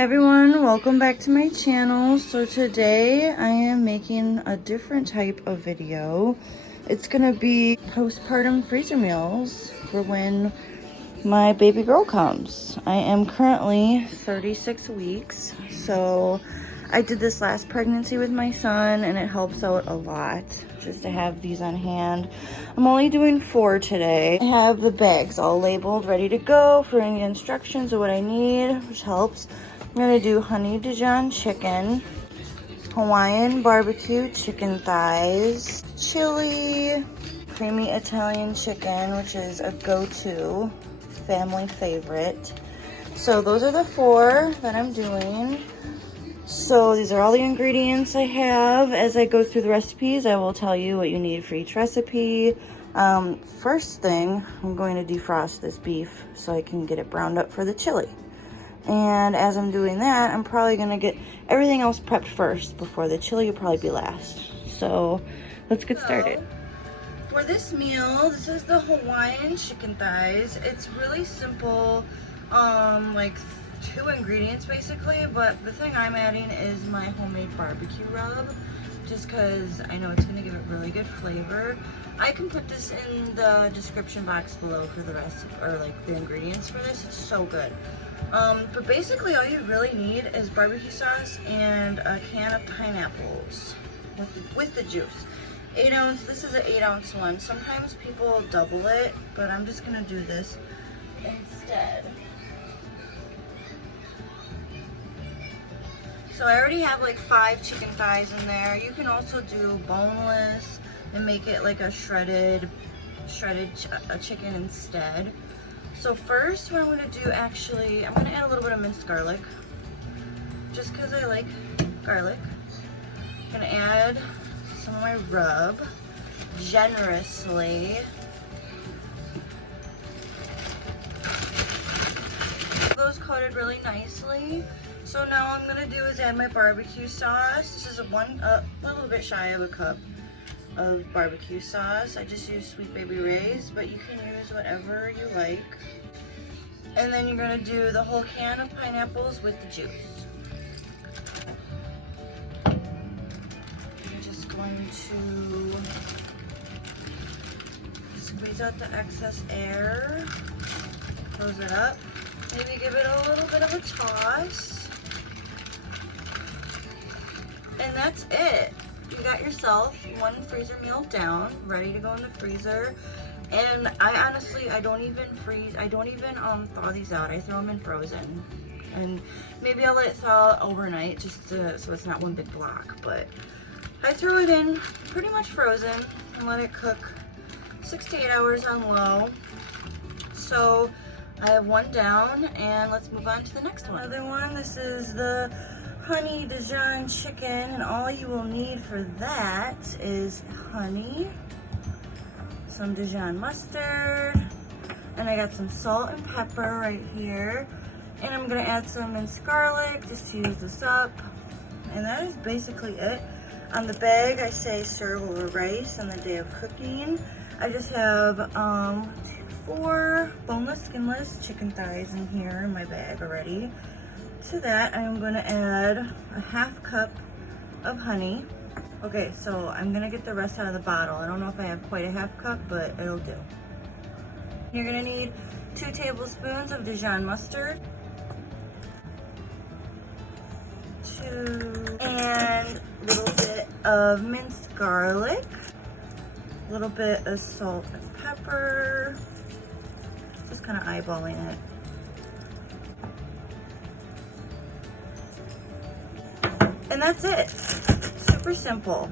Hey everyone, welcome back to my channel. So today I am making a different type of video. It's gonna be postpartum freezer meals for when my baby girl comes. I am currently 36 weeks, so I did this last pregnancy with my son and it helps out a lot just to have these on hand. I'm only doing 4 today. I have the bags all labeled, ready to go for any instructions of what I need, which helps. I'm gonna do honey Dijon chicken, Hawaiian barbecue chicken thighs, chili, creamy Italian chicken, which is a go-to family favorite. So those are the 4 that I'm doing. So these are all the ingredients I have. As I go through the recipes, I will tell you what you need for each recipe. First thing, I'm going to defrost this beef so I can get it browned up for the chili. And as I'm doing that, I'm probably gonna get everything else prepped first before the chili will probably be last. So let's get started. For this meal, this is the Hawaiian chicken thighs. It's really simple, like 2 ingredients basically, but the thing I'm adding is my homemade barbecue rub, just because I know it's gonna give it really good flavor. I can put this in the description box below for the rest, or like the ingredients for this. It's so good. But basically all you really need is barbecue sauce and a can of pineapples with the juice. 8 ounce, this is an 8 ounce one. Sometimes people double it, but I'm just gonna do this instead. So I already have like 5 chicken thighs in there. You can also do boneless and make it like a shredded chicken instead. So first what I'm gonna do, actually, I'm gonna add a little bit of minced garlic, just because I like garlic. I'm gonna add some of my rub generously. Those coated really nicely. So now what I'm gonna do is add my barbecue sauce. This is a little bit shy of a cup of barbecue sauce. I just use Sweet Baby Ray's, but you can use whatever you like. And then you're gonna do the whole can of pineapples with the juice. I'm just going to squeeze out the excess air, close it up, maybe give it a little bit of a toss. And that's it. You got yourself 1 freezer meal down, ready to go in the freezer. And I honestly, I don't even thaw these out. I throw them in frozen. And maybe I'll let it thaw overnight just so it's not one big block. But I throw it in pretty much frozen and let it cook 6 to 8 hours on low. So I have 1 down, and let's move on to the next one. Another one, this is the honey Dijon chicken, and all you will need for that is honey, some Dijon mustard, and I got some salt and pepper right here, and I'm gonna add some minced garlic just to use this up, and that is basically it. On the bag I say serve over rice on the day of cooking. I just have 4 boneless, skinless chicken thighs in here in my bag already. To that, I'm gonna add a 1/2 cup of honey. Okay, so I'm gonna get the rest out of the bottle. I don't know if I have quite a 1/2 cup, but it'll do. You're gonna need 2 tablespoons of Dijon mustard, and a little bit of minced garlic, a little bit of salt and pepper, just kind of eyeballing it. And that's it. Super simple.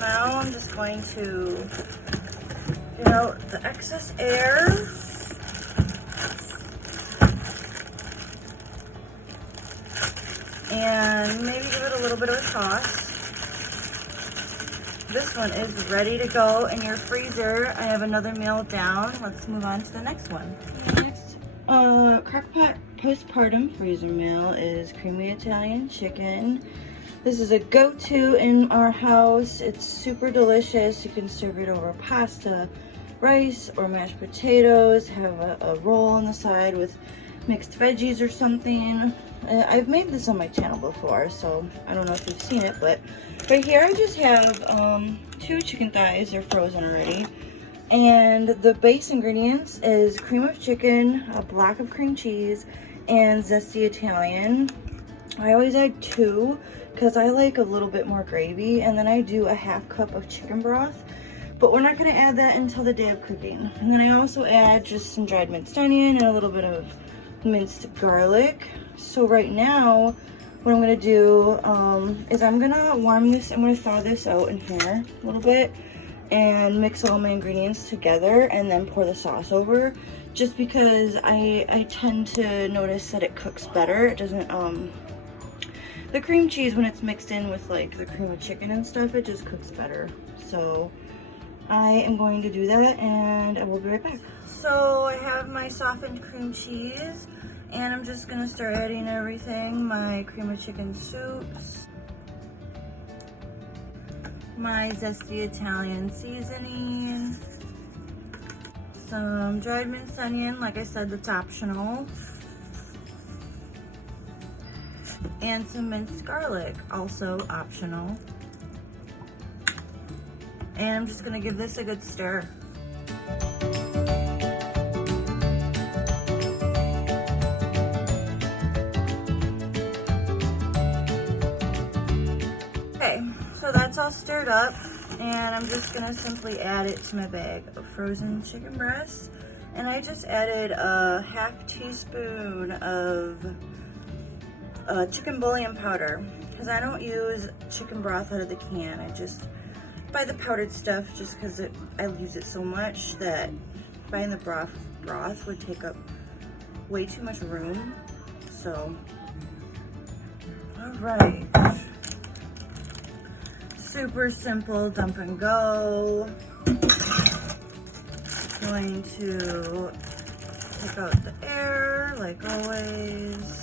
Now I'm just going to get out the excess air. And maybe give it a little bit of a toss. This one is ready to go in your freezer. I have another meal down. Let's move on to the next one. The next crockpot postpartum freezer meal is creamy Italian chicken. This is a go-to in our house. It's super delicious. You can serve it over pasta, rice, or mashed potatoes. Have a roll on the side with mixed veggies or something. I've made this on my channel before, so I don't know if you've seen it, but right here I just have 2 chicken thighs. They're frozen already. And the base ingredients is cream of chicken, a block of cream cheese, and zesty Italian. I always add 2 because I like a little bit more gravy, and then I do a half cup of chicken broth, but we're not going to add that until the day of cooking. And then I also add just some dried minced onion and a little bit of minced garlic. So right now what I'm going to do is I'm going to warm this. I'm going to thaw this out in here a little bit and mix all my ingredients together and then pour the sauce over, just because I tend to notice that it cooks better. It doesn't the cream cheese, when it's mixed in with like the cream of chicken and stuff, it just cooks better. So I am going to do that and I will be right back. So I have my softened cream cheese and I'm just gonna start adding everything. My cream of chicken soups, my zesty Italian seasoning, some dried minced onion, like I said, that's optional, and some minced garlic, also optional. And I'm just gonna give this a good stir. Okay, so that's all stirred up, and I'm just gonna simply add it to my bag of frozen chicken breasts. And I just added a half teaspoon of chicken bouillon powder, because I don't use chicken broth out of the can. I just buy the powdered stuff, just because I use it so much that buying the broth would take up way too much room. So, all right. Super simple dump and go. Going to take out the air like always.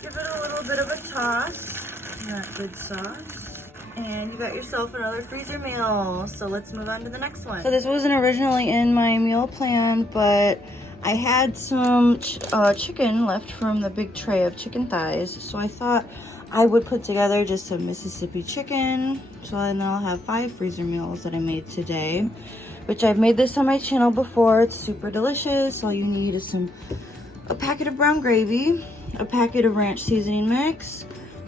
Give it a little bit of a toss, that good sauce, and you got yourself another freezer meal. So let's move on to the next one. So this wasn't originally in my meal plan, but I had some chicken left from the big tray of chicken thighs, so I thought I would put together just some Mississippi chicken. So then I'll have 5 freezer meals that I made today, which I've made this on my channel before. It's super delicious. All you need is a packet of brown gravy, a packet of ranch seasoning mix,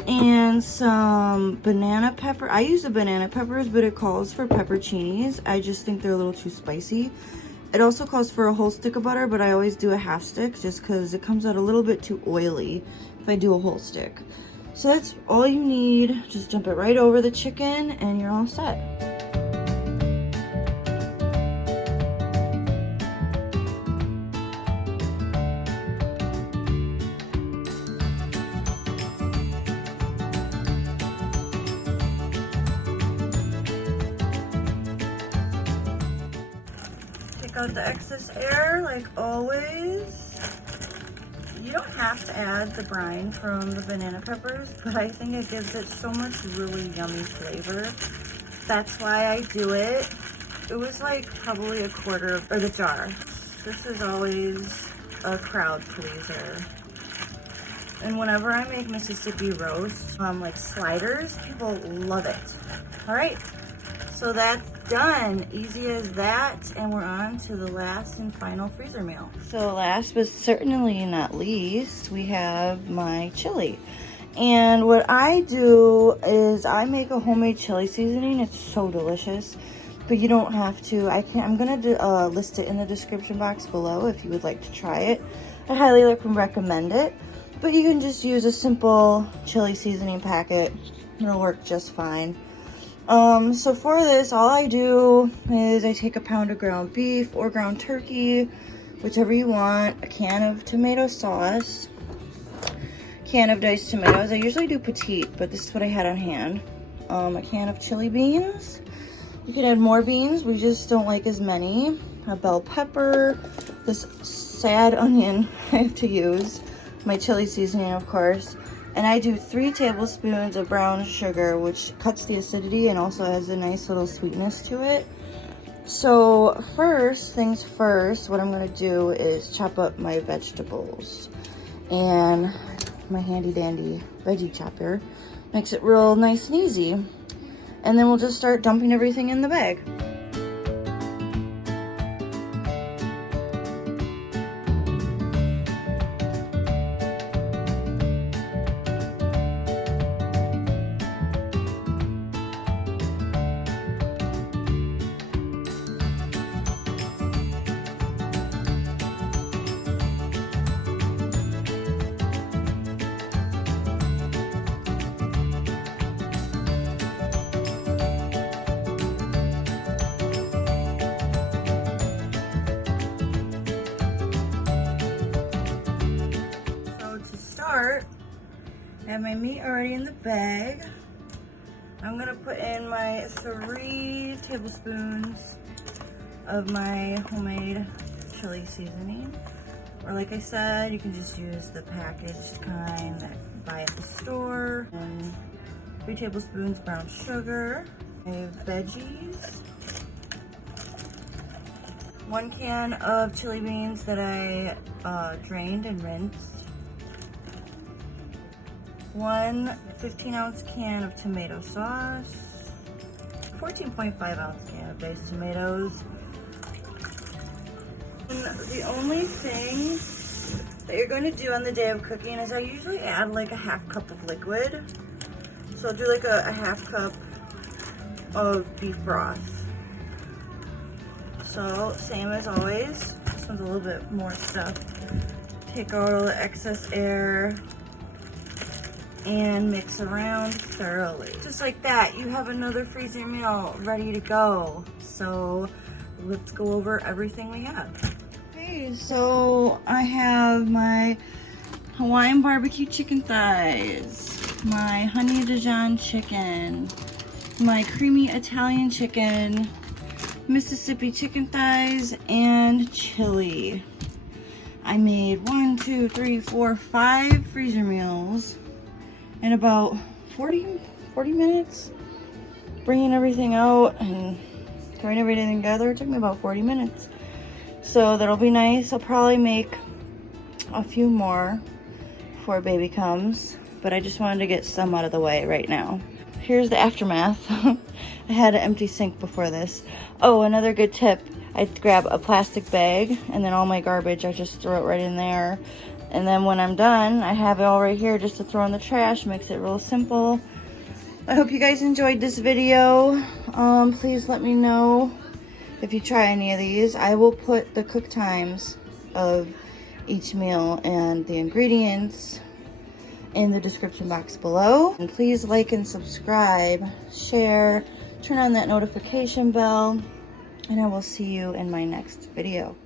and some banana pepper. I use the banana peppers, but it calls for pepperoncinis. I just think they're a little too spicy. It also calls for a whole stick of butter, but I always do a half stick just because it comes out a little bit too oily if I do a whole stick. So that's all you need. Just dump it right over the chicken and you're all set. Take out the excess air like always. You don't have to add the brine from the banana peppers, but I think it gives it so much really yummy flavor. That's why I do it. It was like probably a quarter, or the jar. This is always a crowd pleaser. And whenever I make Mississippi roast, like sliders, people love it. All right, so that's done. Easy as that, and we're on to the last and final freezer meal. So last but certainly not least, we have my chili. And what I do is I make a homemade chili seasoning. It's so delicious, but you don't have to. I'm gonna list it in the description box below if you would like to try it. I highly recommend it, but you can just use a simple chili seasoning packet. It'll work just fine. So for this, all I do is I take a pound of ground beef or ground turkey, whichever you want, a can of tomato sauce, can of diced tomatoes. I usually do petite, but this is what I had on hand. A can of chili beans. You can add more beans, we just don't like as many. A bell pepper, this sad onion I have to use, my chili seasoning, of course. And I do 3 tablespoons of brown sugar, which cuts the acidity and also has a nice little sweetness to it. So first things first, what I'm gonna do is chop up my vegetables. And my handy dandy veggie chopper makes it real nice and easy. And then we'll just start dumping everything in the bag. I have my meat already in the bag. I'm gonna put in my 3 tablespoons of my homemade chili seasoning. Or like I said, you can just use the packaged kind that you buy at the store. And 3 tablespoons brown sugar. I have veggies. 1 can of chili beans that I drained and rinsed. 1 15-ounce can of tomato sauce, 14.5-ounce can of diced tomatoes. And the only thing that you're going to do on the day of cooking is I usually add like a 1/2 cup of liquid. So I'll do like a 1/2 cup of beef broth. So same as always, this one's a little bit more stuffed. Take out all the excess air and mix around thoroughly. Just like that, you have another freezer meal ready to go. So let's go over everything we have. Okay, so I have my Hawaiian barbecue chicken thighs, my honey Dijon chicken, my creamy Italian chicken, Mississippi chicken thighs, and chili. I made 1, 2, 3, 4, 5 freezer meals in about 40 minutes, bringing everything out and throwing everything together. It took me about 40 minutes. So that'll be nice. I'll probably make a few more before baby comes, but I just wanted to get some out of the way right now. Here's the aftermath. I had an empty sink before this. Oh, another good tip. I grab a plastic bag and then all my garbage, I just throw it right in there. And then when I'm done, I have it all right here just to throw in the trash. Makes it real simple. I hope you guys enjoyed this video. Please let me know if you try any of these. I will put the cook times of each meal and the ingredients in the description box below. And please like and subscribe, share, turn on that notification bell, and I will see you in my next video.